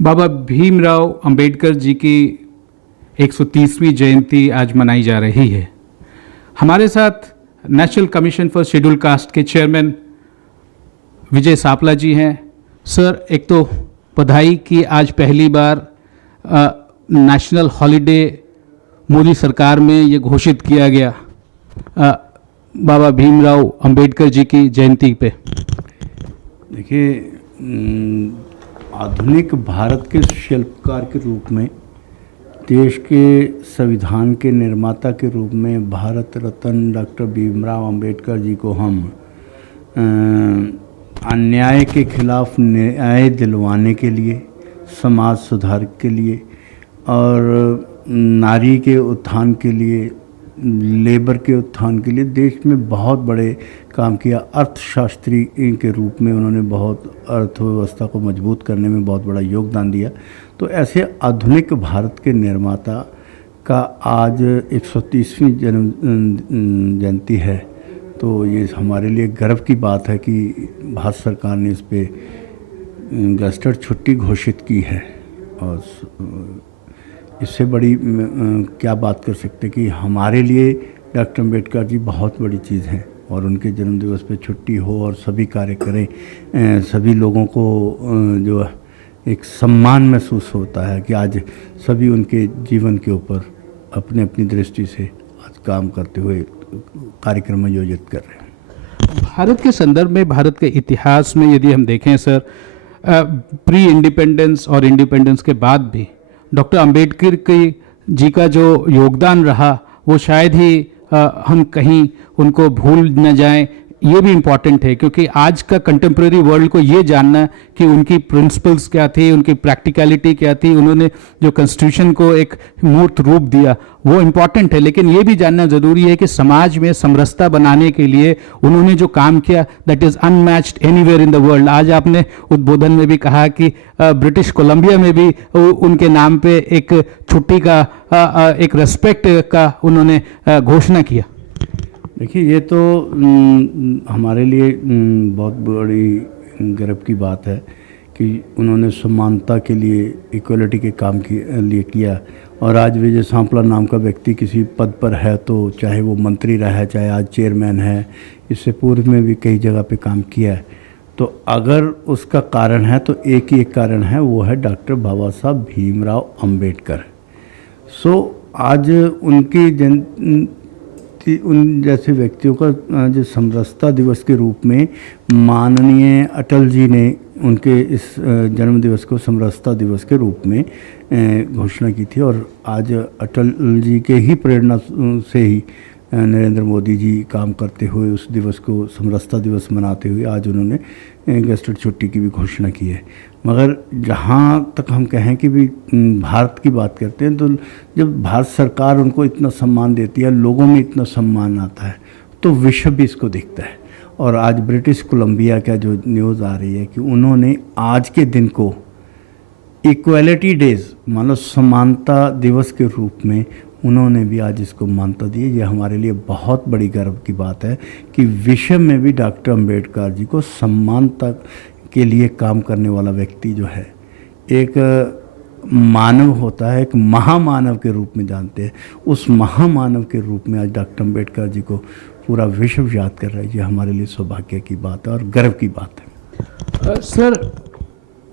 बाबा भीमराव अंबेडकर जी की 130वीं जयंती आज मनाई जा रही है। हमारे साथ national commission for schedule cast के चेयरमैन विजय सापला जी हैं। सर, एक तो बधाई कि आज पहली बार नेशनल हॉलिडे मोदी सरकार में ये घोषित किया गया बाबा भीमराव अंबेडकर जी की जयंती पे। देखिए, आधुनिक भारत के शिल्पकार के रूप में, देश के संविधान के निर्माता के रूप में भारत रत्न डॉक्टर भीमराव अंबेडकर जी को हम अन्याय के खिलाफ न्याय दिलवाने के लिए, समाज सुधार के लिए और नारी के उत्थान के लिए, लेबर के उत्थान के लिए देश में बहुत बड़े काम किया। अर्थशास्त्री के रूप में उन्होंने बहुत अर्थव्यवस्था को मजबूत करने में बहुत बड़ा योगदान दिया। तो ऐसे आधुनिक भारत के निर्माता का आज 130वीं जन्म जयंती है, तो ये हमारे लिए गर्व की बात है कि भारत सरकार ने इस पे गैस्टेड छुट्टी घोषित की है। और इससे बड़ी क्या बात कर सकते कि हमारे लिए डॉक्टर अम्बेडकर जी बहुत बड़ी चीज़ हैं और उनके जन्मदिवस पे छुट्टी हो और सभी कार्य करें। सभी लोगों को जो एक सम्मान महसूस होता है कि आज सभी उनके जीवन के ऊपर अपनी अपनी दृष्टि से आज काम करते हुए कार्यक्रम आयोजित कर रहे हैं। भारत के संदर्भ में, भारत के इतिहास में यदि हम देखें सर, प्री इंडिपेंडेंस और इंडिपेंडेंस के बाद भी डॉक्टर अंबेडकर जी का जो योगदान रहा वो शायद ही हम कहीं उनको भूल न जाएं। ये भी इम्पॉर्टेंट है क्योंकि आज का कंटेम्प्रेरी वर्ल्ड को ये जानना कि उनकी प्रिंसिपल्स क्या थी, उनकी प्रैक्टिकलिटी क्या थी, उन्होंने जो कॉन्स्टिट्यूशन को एक मूर्त रूप दिया, वो इम्पॉर्टेंट है। लेकिन ये भी जानना ज़रूरी है कि समाज में समरसता बनाने के लिए उन्होंने जो काम किया that is unmatched anywhere in the world. आज आपने उद्बोधन में भी कहा कि ब्रिटिश कोलंबिया में भी उनके नाम पे एक छुट्टी का एक रेस्पेक्ट का उन्होंने घोषणा किया। देखिए, ये तो हमारे लिए बहुत बड़ी गर्व की बात है कि उन्होंने समानता के लिए, इक्वलिटी के काम के लिए किया। और आज विजय सांपला नाम का व्यक्ति किसी पद पर है, तो चाहे वो मंत्री रहा है, चाहे आज चेयरमैन है, इससे पूर्व में भी कई जगह पे काम किया है। तो अगर उसका कारण है तो एक ही एक कारण है, वो है डॉक्टर बाबा साहब भीमराव अंबेडकर। आज उनकी उन जैसे व्यक्तियों का जो समरसता दिवस के रूप में माननीय अटल जी ने उनके इस जन्म दिवस को समरसता दिवस के रूप में घोषणा की थी। और आज अटल जी के ही प्रेरणा से ही नरेंद्र मोदी जी काम करते हुए उस दिवस को समरसता दिवस मनाते हुए आज उन्होंने गैस्टेड छुट्टी की भी घोषणा की है। मगर जहाँ तक हम कहें कि भी भारत की बात करते हैं, तो जब भारत सरकार उनको इतना सम्मान देती है, लोगों में इतना सम्मान आता है, तो विश्व भी इसको देखता है। और आज ब्रिटिश कोलंबिया का जो न्यूज़ आ रही है कि उन्होंने आज के दिन को इक्वलिटी डेज, मतलब समानता दिवस के रूप में उन्होंने भी आज इसको मान्यता दी है। ये हमारे लिए बहुत बड़ी गर्व की बात है कि विश्व में भी डॉक्टर अम्बेडकर जी को समानता के लिए काम करने वाला व्यक्ति जो है, एक मानव होता है, एक महामानव के रूप में जानते हैं। उस महामानव के रूप में आज डॉक्टर अम्बेडकर जी को पूरा विश्व याद कर रहा है। ये हमारे लिए सौभाग्य की बात है और गर्व की बात है। सर,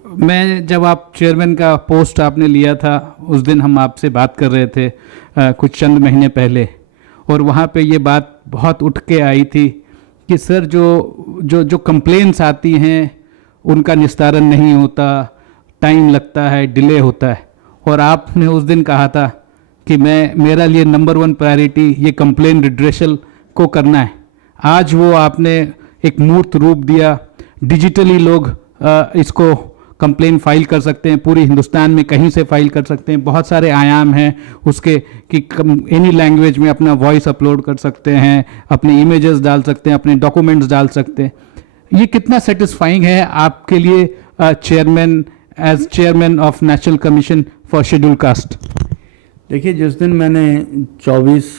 मैं जब आप चेयरमैन का पोस्ट आपने लिया था, उस दिन हम आपसे बात कर रहे थे कुछ चंद महीने पहले, और वहाँ पे ये बात बहुत उठ के आई थी कि सर जो कंप्लेंट्स आती हैं उनका निस्तारण नहीं होता, टाइम लगता है, डिले होता है। और आपने उस दिन कहा था कि मेरा लिए नंबर 1 प्रायोरिटी ये कंप्लेंट रिड्रेशल को करना है। आज वो आपने एक मूर्त रूप दिया। डिजिटली लोग इसको कंप्लेन फाइल कर सकते हैं, पूरी हिंदुस्तान में कहीं से फाइल कर सकते हैं। बहुत सारे आयाम हैं उसके कि एनी लैंग्वेज में अपना वॉइस अपलोड कर सकते हैं, अपने इमेजेस डाल सकते हैं, अपने डॉक्यूमेंट्स डाल सकते हैं। ये कितना सेटिस्फाइंग है आपके लिए chairman, as chairman of national commission for schedule caste? देखिए, जिस दिन मैंने 24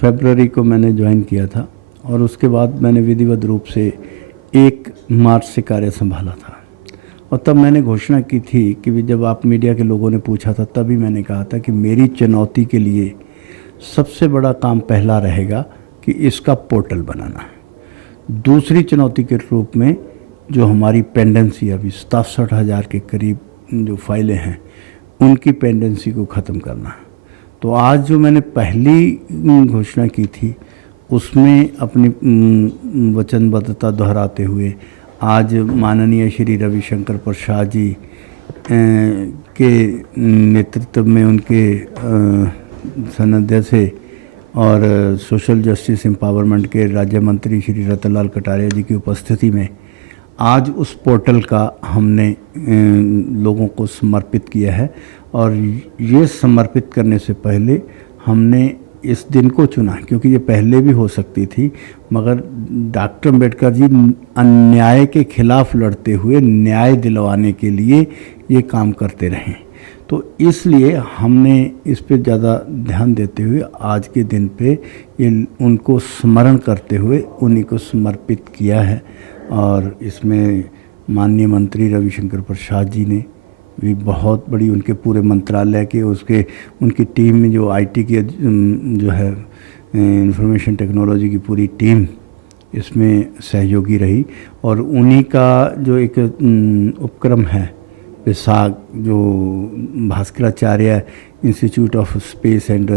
फरवरी को मैंने ज्वाइन किया था और उसके बाद मैंने विधिवत रूप से 1 मार्च से कार्य संभाला था। और तब मैंने घोषणा की थी कि जब आप मीडिया के लोगों ने पूछा था तभी मैंने कहा था कि मेरी चुनौती के लिए सबसे बड़ा काम पहला रहेगा कि इसका पोर्टल बनाना है। दूसरी चुनौती के रूप में जो हमारी पेंडेंसी अभी 67,000 के करीब जो फाइलें हैं उनकी पेंडेंसी को ख़त्म करना। तो आज जो मैंने पहली घोषणा की थी उसमें अपनी वचनबद्धता दोहराते हुए आज माननीय श्री रविशंकर प्रसाद जी के नेतृत्व में उनके सनध्य से और सोशल जस्टिस एम्पावरमेंट के राज्य मंत्री श्री रतनलाल कटारिया जी की उपस्थिति में आज उस पोर्टल का हमने लोगों को समर्पित किया है। और ये समर्पित करने से पहले हमने इस दिन को चुना क्योंकि ये पहले भी हो सकती थी, मगर डॉक्टर अम्बेडकर जी अन्याय के खिलाफ लड़ते हुए न्याय दिलवाने के लिए ये काम करते रहे। तो इसलिए हमने इस पे ज़्यादा ध्यान देते हुए आज के दिन पे ये उनको स्मरण करते हुए उन्हीं को समर्पित किया है। और इसमें माननीय मंत्री रविशंकर प्रसाद जी ने भी बहुत बड़ी उनके पूरे मंत्रालय के उनकी टीम में जो आईटी की जो है इंफॉर्मेशन टेक्नोलॉजी की पूरी टीम इसमें सहयोगी रही। और उन्हीं का जो एक उपक्रम है विसाग जो Bhaskaracharya institute of space and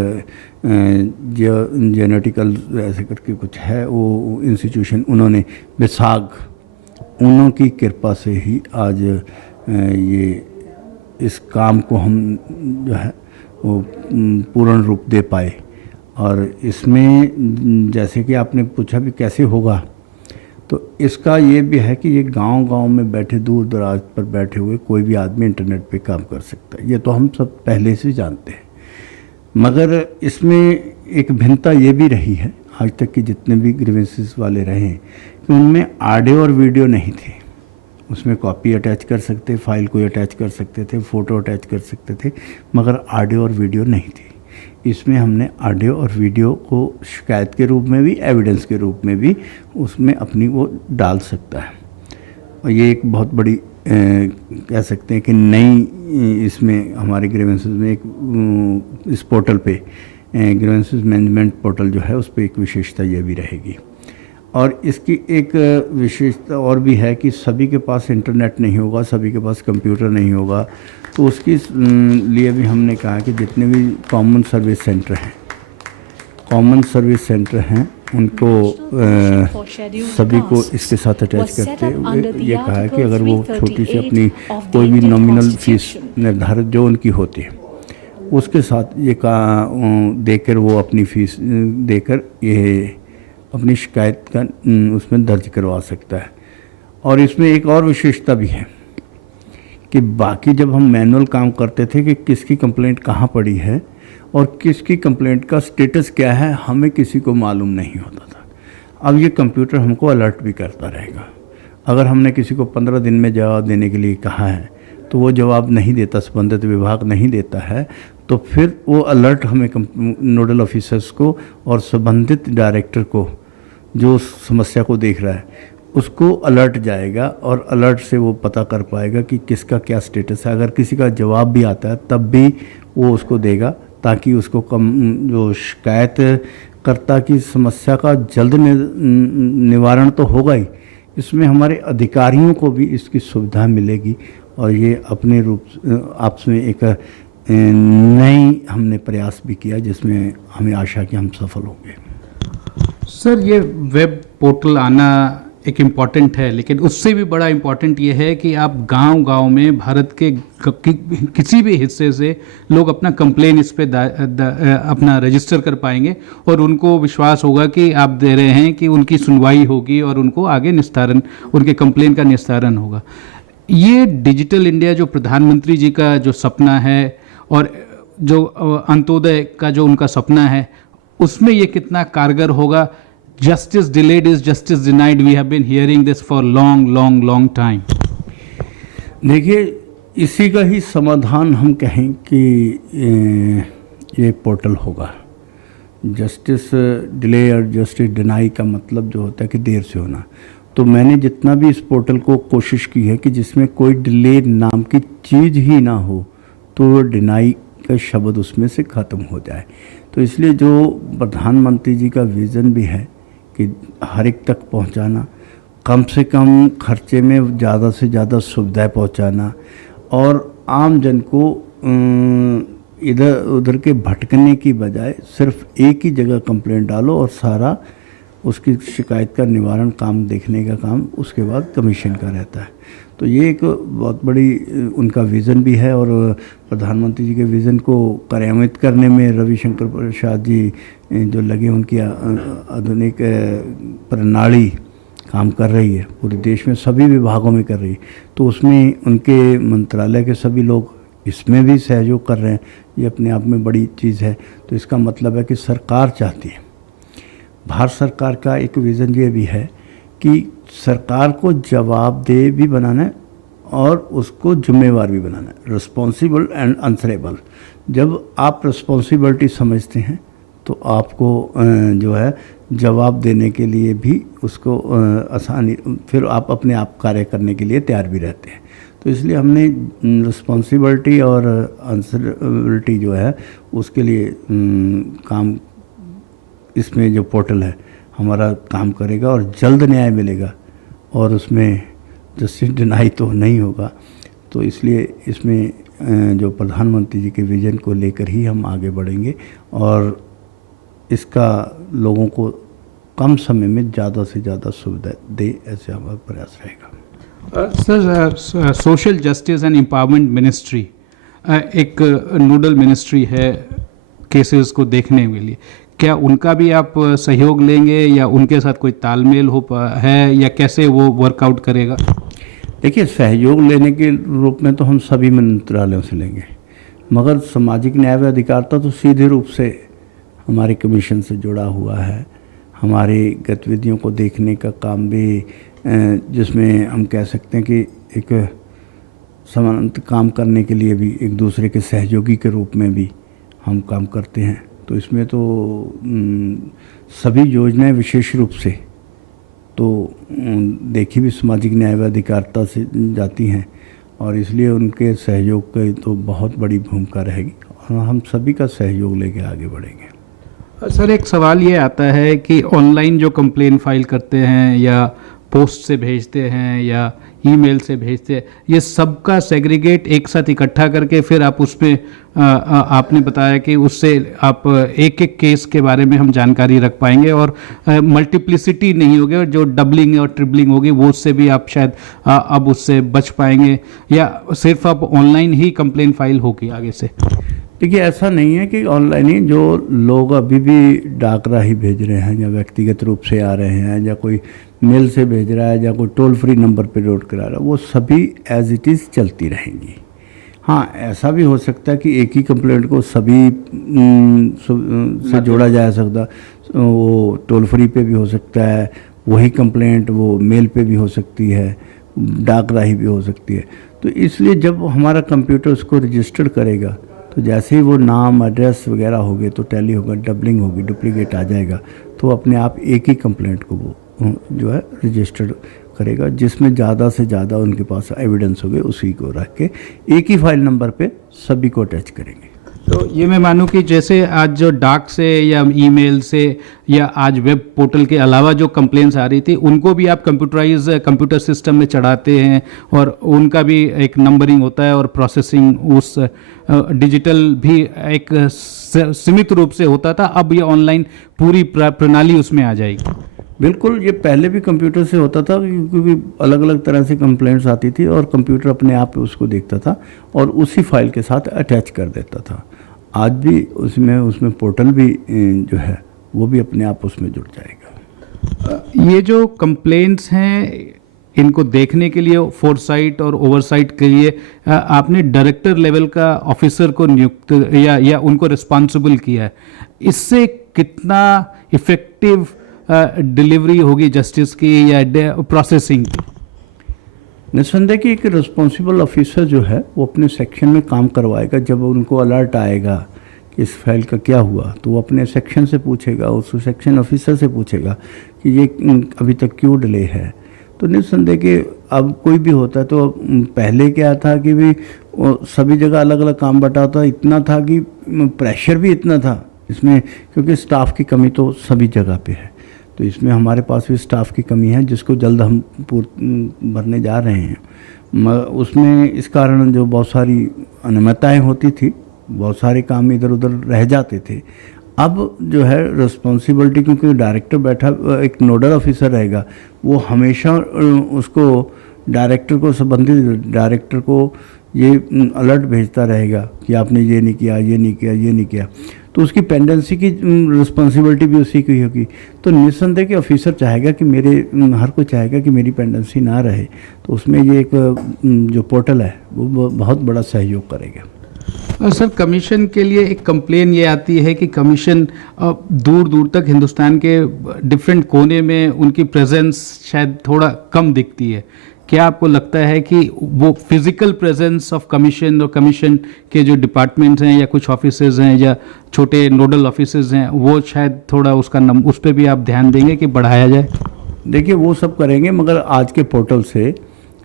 genetical ऐसे करके कुछ है वो इंस्टीट्यूशन, उन्होंने विसाग उन्हों की कृपा से ही आज ये इस काम को हम जो है वो पूर्ण रूप दे पाए। और इसमें जैसे कि आपने पूछा भी कैसे होगा, तो इसका ये भी है कि ये गांव-गांव में बैठे दूर दराज पर बैठे हुए कोई भी आदमी इंटरनेट पे काम कर सकता है, ये तो हम सब पहले से जानते हैं। मगर इसमें एक भिन्नता ये भी रही है आज तक के जितने भी ग्रीवेंसेस वाले रहे कि उनमें ऑडियो और वीडियो नहीं थे। उसमें कॉपी अटैच कर सकते, फाइल कोई अटैच कर सकते थे, फ़ोटो अटैच कर सकते थे, मगर ऑडियो और वीडियो नहीं थी। इसमें हमने ऑडियो और वीडियो को शिकायत के रूप में भी एविडेंस के रूप में भी उसमें अपनी वो डाल सकता है। और ये एक बहुत बड़ी कह सकते हैं कि नई इसमें हमारे ग्रीवेंसेस में एक इस पोर्टल पे ग्रीवेंसेस मैनेजमेंट पोर्टल जो है उस पर एक विशेषता ये भी रहेगी। और इसकी एक विशेषता और भी है कि सभी के पास इंटरनेट नहीं होगा, सभी के पास कंप्यूटर नहीं होगा, तो उसकी लिए भी हमने कहा कि जितने भी कॉमन सर्विस सेंटर हैं उनको सभी को इसके साथ अटैच करते हुए ये कहा है कि अगर वो छोटी सी अपनी कोई भी नॉमिनल फीस निर्धारित जो उनकी होती है उसके साथ ये देकर वो अपनी फीस देकर ये अपनी शिकायत का उसमें दर्ज करवा सकता है। और इसमें एक और विशेषता भी है कि बाकी जब हम मैनुअल काम करते थे कि किसकी कंप्लेंट कहाँ पड़ी है और किसकी कंप्लेंट का स्टेटस क्या है हमें किसी को मालूम नहीं होता था। अब ये कंप्यूटर हमको अलर्ट भी करता रहेगा। अगर हमने किसी को 15 दिन में जवाब देने के लिए कहा है तो वो जवाब नहीं देता, संबंधित विभाग नहीं देता है, तो फिर वो अलर्ट हमें नोडल ऑफिसर्स को और संबंधित डायरेक्टर को जो समस्या को देख रहा है उसको अलर्ट जाएगा और अलर्ट से वो पता कर पाएगा कि किसका क्या स्टेटस है। अगर किसी का जवाब भी आता है तब भी वो उसको देगा ताकि उसको जो शिकायत कर्ता की समस्या का जल्द निवारण तो होगा ही, इसमें हमारे अधिकारियों को भी इसकी सुविधा मिलेगी। और ये अपने रूप आपस में एक नई हमने प्रयास भी किया जिसमें हमें आशा कि हम सफल होंगे। सर, ये वेब पोर्टल आना एक इम्पॉर्टेंट है, लेकिन उससे भी बड़ा इम्पॉर्टेंट ये है कि आप गांव-गांव में भारत के किसी भी हिस्से से लोग अपना कंप्लेन इस पे अपना रजिस्टर कर पाएंगे और उनको विश्वास होगा कि आप दे रहे हैं कि उनकी सुनवाई होगी और उनको आगे निस्तारण, उनके कंप्लेन का निस्तारण होगा। ये डिजिटल इंडिया जो प्रधानमंत्री जी का जो सपना है और जो अंत्योदय का जो उनका सपना है उसमें ये कितना कारगर होगा? Justice delayed is justice denied, we have been hearing this for long time. देखिए, इसी का ही समाधान हम कहें कि ये पोर्टल होगा। जस्टिस डिले और जस्टिस डिनाई का मतलब जो होता है कि देर से होना, तो मैंने जितना भी इस पोर्टल को कोशिश की है कि जिसमें कोई डिले नाम की चीज़ ही ना हो, तो डिनाई का शब्द उसमें से ख़त्म हो जाए। तो इसलिए जो प्रधानमंत्री जी का विज़न भी है कि हर एक तक पहुंचाना, कम से कम खर्चे में ज़्यादा से ज़्यादा सुविधाएं पहुंचाना, और आम जन को इधर उधर के भटकने की बजाय सिर्फ एक ही जगह कंप्लेंट डालो और सारा उसकी शिकायत का निवारण काम देखने का काम उसके बाद कमीशन का रहता है। तो ये एक बहुत बड़ी उनका विज़न भी है, और प्रधानमंत्री जी के विज़न को कार्यान्वित करने में रविशंकर प्रसाद जी जो लगे, उनकी आधुनिक प्रणाली काम कर रही है, पूरे देश में सभी विभागों में कर रही है। तो उसमें उनके मंत्रालय के सभी लोग इसमें भी सहयोग कर रहे हैं। ये अपने आप में बड़ी चीज़ है। तो इसका मतलब है कि सरकार चाहती है, भारत सरकार का एक विज़न ये भी है कि सरकार को जवाबदेह भी बनाना है और उसको जिम्मेवार भी बनाना है, रिस्पॉन्सिबल एंड आंसरेबल। जब आप रिस्पॉन्सिबिलिटी समझते हैं तो आपको जो है जवाब देने के लिए भी उसको आसानी, फिर आप अपने आप कार्य करने के लिए तैयार भी रहते हैं। तो इसलिए हमने रिस्पॉन्सिबिलिटी और आंसरेबिलिटी जो है उसके लिए काम, इसमें जो पोर्टल है हमारा काम करेगा और जल्द न्याय मिलेगा, और उसमें जस्टिस डिनाई तो नहीं होगा। तो इसलिए इसमें जो प्रधानमंत्री जी के विज़न को लेकर ही हम आगे बढ़ेंगे, और इसका लोगों को कम समय में ज़्यादा से ज़्यादा सुविधा दे, ऐसे हमारा प्रयास रहेगा। Sir, social justice and empowerment ministry एक नोडल मिनिस्ट्री है केसेस को देखने के लिए। क्या उनका भी आप सहयोग लेंगे या उनके साथ कोई तालमेल है, या कैसे वो वर्कआउट करेगा? देखिए, सहयोग लेने के रूप में तो हम सभी मंत्रालयों से लेंगे, मगर सामाजिक न्याय व अधिकारिता तो सीधे रूप से हमारे कमीशन से जुड़ा हुआ है। हमारी गतिविधियों को देखने का काम भी, जिसमें हम कह सकते हैं कि एक समानांतर काम करने के लिए भी एक दूसरे के सहयोगी के रूप में भी हम काम करते हैं। तो इसमें तो सभी योजनाएं विशेष रूप से तो देखी भी सामाजिक न्याय व अधिकारिता से जाती हैं, और इसलिए उनके सहयोग की तो बहुत बड़ी भूमिका रहेगी, और हम सभी का सहयोग लेके आगे बढ़ेंगे। सर, एक सवाल ये आता है कि ऑनलाइन जो कंप्लेन फाइल करते हैं या पोस्ट से भेजते हैं या ईमेल से भेजते हैं, ये सबका सेग्रीगेट एक साथ इकट्ठा करके फिर आप उसमें आपने बताया कि उससे आप एक एक केस के बारे में हम जानकारी रख पाएंगे और मल्टीप्लिसिटी नहीं होगी, और जो डबलिंग और ट्रिपलिंग होगी वो उससे भी आप शायद अब उससे बच पाएंगे, या सिर्फ अब ऑनलाइन ही कंप्लेन फाइल होगी आगे से? देखिए, ऐसा नहीं है कि ऑनलाइन ही, जो लोग अभी भी डाक राही भेज रहे हैं या व्यक्तिगत रूप से आ रहे हैं या कोई मेल से भेज रहा है या कोई टोल फ्री नंबर पे नोट करा रहा है, वो सभी एज इट इज़ चलती रहेंगी। हाँ, ऐसा भी हो सकता है कि एक ही कंप्लेंट को सभी से जोड़ा जा सकता, वो टोल फ्री पे भी हो सकता है, वही कंप्लेंट वो मेल पे भी हो सकती है, डाक राही भी हो सकती है। तो इसलिए जब हमारा कंप्यूटर उसको रजिस्टर्ड करेगा, तो जैसे ही वो नाम एड्रेस वगैरह होंगे तो टैली होगा, डबलिंग होगी, डुप्लीकेट आ जाएगा, तो अपने आप एक ही कंप्लेंट को वो जो है रजिस्टर्ड करेगा, जिसमें ज़्यादा से ज़्यादा उनके पास एविडेंस होंगे, उसी को रख के एक ही फाइल नंबर पे सभी को अटैच करेंगे। तो ये मैं मानूं कि जैसे आज जो डाक से या ईमेल से या आज वेब पोर्टल के अलावा जो कंप्लेंट्स आ रही थी, उनको भी आप कंप्यूटर सिस्टम में चढ़ाते हैं और उनका भी एक नंबरिंग होता है और प्रोसेसिंग उस डिजिटल भी एक सीमित रूप से होता था, अब ये ऑनलाइन पूरी प्रणाली उसमें आ जाएगी? बिल्कुल, ये पहले भी कंप्यूटर से होता था, क्योंकि अलग अलग तरह से कंप्लेंट्स आती थी और कंप्यूटर अपने आप उसको देखता था और उसी फाइल के साथ अटैच कर देता था। आज भी उसमें पोर्टल भी जो है वो भी अपने आप उसमें जुड़ जाएगा। ये जो कंप्लेंट्स हैं, इनको देखने के लिए फोरसाइट और ओवरसाइट के लिए आपने डायरेक्टर लेवल का ऑफिसर को नियुक्त या उनको रिस्पॉन्सिबल किया है। इससे कितना इफेक्टिव डिलीवरी होगी जस्टिस की या प्रोसेसिंग की? निस्संदेह कि एक रिस्पॉन्सिबल ऑफिसर जो है वो अपने सेक्शन में काम करवाएगा। जब उनको अलर्ट आएगा कि इस फाइल का क्या हुआ, तो वो अपने सेक्शन से पूछेगा, उस सेक्शन ऑफिसर से पूछेगा कि ये अभी तक क्यों डिले है। तो निस्संदेह कि अब कोई भी होता है तो पहले क्या था कि भी सभी जगह अलग अलग काम बटा होता, इतना था कि प्रेशर भी इतना था इसमें, क्योंकि स्टाफ की कमी तो सभी जगह पे है। तो इसमें हमारे पास भी स्टाफ की कमी है जिसको जल्द हम भरने जा रहे हैं। उसमें इस कारण जो बहुत सारी अनियमितताएँ होती थी, बहुत सारे काम इधर उधर रह जाते थे। अब जो है रिस्पॉन्सिबिलिटी, क्योंकि डायरेक्टर बैठा, एक नोडल ऑफिसर रहेगा, वो हमेशा उसको डायरेक्टर को, संबंधित डायरेक्टर को ये अलर्ट भेजता रहेगा कि आपने ये नहीं किया, ये नहीं किया, ये नहीं किया। तो उसकी पेंडेंसी की रिस्पॉन्सिबिलिटी भी उसी की होगी। तो निस्संदेह कि ऑफिसर चाहेगा कि हर कोई चाहेगा कि मेरी पेंडेंसी ना रहे। तो उसमें ये एक जो पोर्टल है वो बहुत बड़ा सहयोग करेगा। सर, कमीशन के लिए एक कंप्लेन ये आती है कि कमीशन दूर दूर तक हिंदुस्तान के डिफरेंट कोने में उनकी प्रेजेंस शायद थोड़ा कम दिखती है। क्या आपको लगता है कि वो फिजिकल प्रेजेंस ऑफ कमीशन और कमीशन के जो डिपार्टमेंट्स हैं या कुछ ऑफिसेज हैं या छोटे नोडल ऑफिसेज हैं, वो शायद थोड़ा उस पर भी आप ध्यान देंगे कि बढ़ाया जाए? देखिए, वो सब करेंगे, मगर आज के पोर्टल से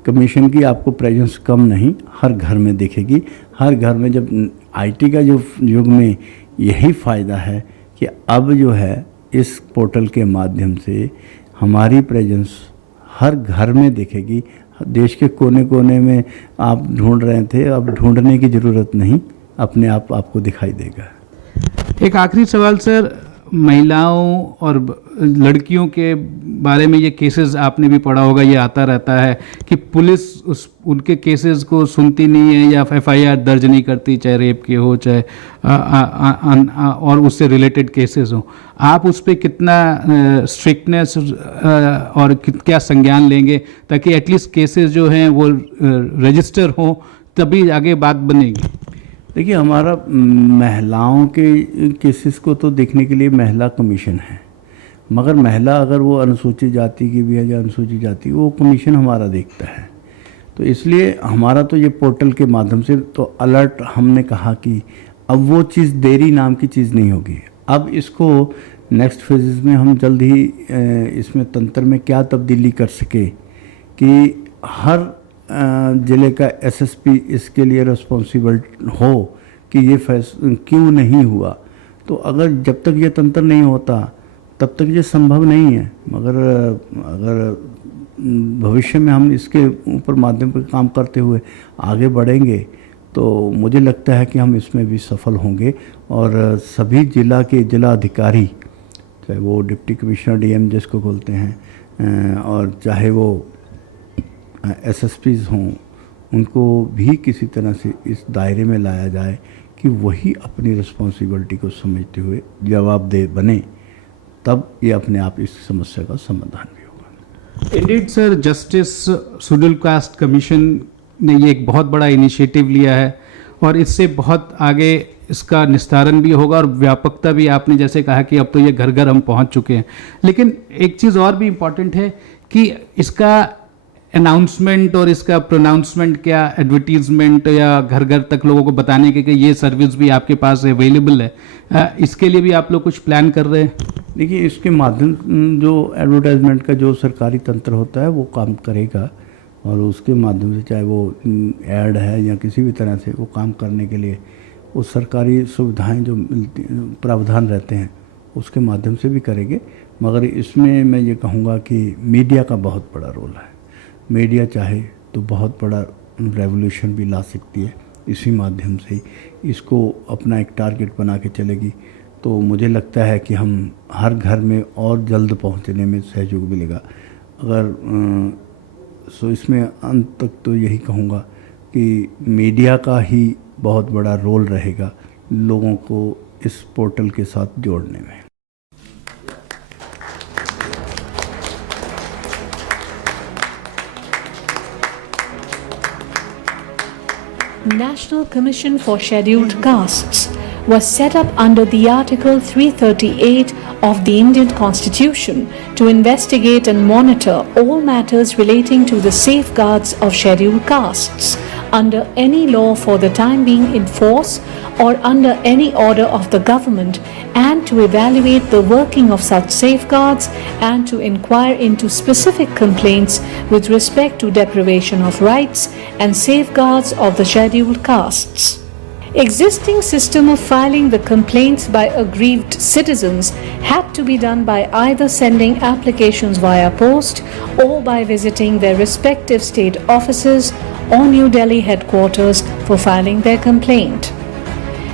कमीशन की आपको प्रेजेंस कम नहीं, हर घर में दिखेगी। हर घर में, जब आईटी का जो युग में यही फ़ायदा है कि अब जो है इस पोर्टल के माध्यम से हमारी प्रेजेंस हर घर में दिखेगी। देश के कोने कोने में आप ढूंढ रहे थे, अब ढूंढने की ज़रूरत नहीं, अपने आप आपको दिखाई देगा। एक आखिरी सवाल सर, महिलाओं और लड़कियों के बारे में ये केसेस आपने भी पढ़ा होगा, ये आता रहता है कि पुलिस उनके केसेस को सुनती नहीं है या एफआईआर दर्ज नहीं करती, चाहे रेप के हो चाहे और उससे रिलेटेड केसेस हो। आप उस पर कितना स्ट्रिक्टनेस और क्या संज्ञान लेंगे ताकि एटलीस्ट केसेस जो हैं वो रजिस्टर हों, तभी आगे बात बनेगी? देखिए, हमारा महिलाओं के केसेस को तो देखने के लिए महिला कमीशन है, मगर महिला अगर वो अनुसूचित जाति की भी है या अनुसूचित जाति, वो कमीशन हमारा देखता है। तो इसलिए हमारा तो ये पोर्टल के माध्यम से तो अलर्ट, हमने कहा कि अब वो चीज़ देरी नाम की चीज़ नहीं होगी। अब इसको नेक्स्ट फेजेस में हम जल्द ही इसमें तंत्र में क्या तब्दीली कर सके कि हर ज़िले का एसएसपी इसके लिए रिस्पॉन्सिबल हो कि ये क्यों नहीं हुआ। तो अगर जब तक ये तंत्र नहीं होता तब तक ये संभव नहीं है, मगर अगर भविष्य में हम इसके ऊपर माध्यम पर काम करते हुए आगे बढ़ेंगे तो मुझे लगता है कि हम इसमें भी सफल होंगे। और सभी जिला के जिला अधिकारी, चाहे वो डिप्टी कमिश्नर डीएम जिसको बोलते हैं, और चाहे वो एसएसपीज़ हों, उनको भी किसी तरह से इस दायरे में लाया जाए कि वही अपनी रिस्पॉन्सिबिलिटी को समझते हुए जवाबदेह बने, तब ये अपने आप इस समस्या का समाधान भी होगा। Indeed sir, justice schedule caste commission ने ये एक बहुत बड़ा इनिशिएटिव लिया है और इससे बहुत आगे इसका निस्तारण भी होगा और व्यापकता भी। आपने जैसे कहा कि अब तो ये घर घर हम पहुंच चुके हैं, लेकिन एक चीज़ और भी इम्पॉर्टेंट है कि इसका अनाउंसमेंट और इसका प्रोनाउंसमेंट, क्या एडवर्टीजमेंट या घर घर तक लोगों को बताने के कि ये सर्विस भी आपके पास अवेलेबल है, इसके लिए भी आप लोग कुछ प्लान कर रहे हैं? देखिए, इसके माध्यम जो एडवर्टाइजमेंट का जो सरकारी तंत्र होता है वो काम करेगा, और उसके माध्यम से चाहे वो ऐड है या किसी भी तरह से वो काम करने के लिए वो सरकारी सुविधाएं जो मिलती, प्रावधान रहते हैं, उसके माध्यम से भी करेंगे। मगर इसमें मैं ये कहूँगा कि मीडिया का बहुत बड़ा रोल है। मीडिया चाहे तो बहुत बड़ा रेवोल्यूशन भी ला सकती है इसी माध्यम से ही, इसको अपना एक टारगेट बना के चलेगी। तो मुझे लगता है कि हम हर घर में और जल्द पहुंचने में सहयोग मिलेगा। अगर सो इसमें अंत तक तो यही कहूँगा कि मीडिया का ही बहुत बड़ा रोल रहेगा लोगों को इस पोर्टल के साथ जोड़ने में। National Commission for Scheduled Castes was set up under the Article 338 of the Indian Constitution to investigate and monitor all matters relating to the safeguards of scheduled castes under any law for the time being in force or under any order of the government, and to evaluate the working of such safeguards and to inquire into specific complaints with respect to deprivation of rights and safeguards of the scheduled castes. Existing system of filing the complaints by aggrieved citizens had to be done by either sending applications via post or by visiting their respective state offices or New Delhi headquarters for filing their complaint.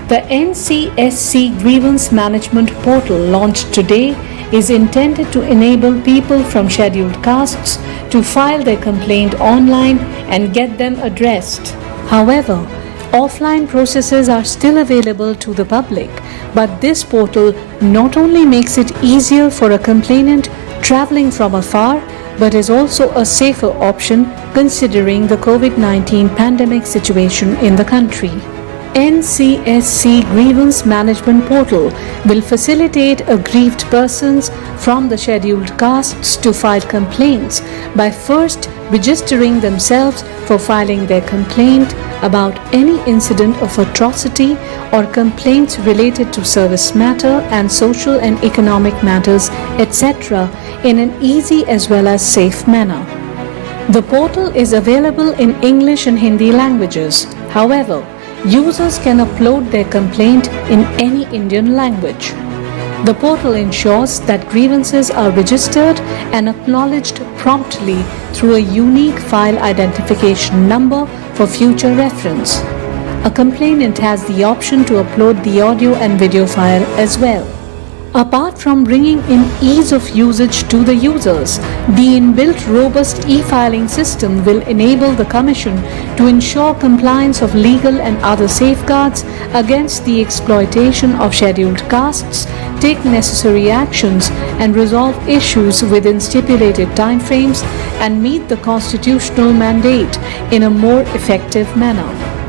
The NCSC Grievance Management Portal launched today is intended to enable people from scheduled castes to file their complaint online and get them addressed. However, offline processes are still available to the public, but this portal not only makes it easier for a complainant traveling from afar, but is also a safer option considering the COVID-19 pandemic situation in the country. NCSC Grievance Management Portal will facilitate aggrieved persons from the scheduled castes to file complaints by first registering themselves for filing their complaint about any incident of atrocity or complaints related to service matter and social and economic matters, etc., in an easy as well as safe manner. The portal is available in English and Hindi languages. However, users can upload their complaint in any Indian language. The portal ensures that grievances are registered and acknowledged promptly through a unique file identification number for future reference. A complainant has the option to upload the audio and video file as well. Apart from bringing in ease of usage to the users, the inbuilt robust e-filing system will enable the Commission to ensure compliance of legal and other safeguards against the exploitation of scheduled castes, take necessary actions and resolve issues within stipulated timeframes and meet the constitutional mandate in a more effective manner.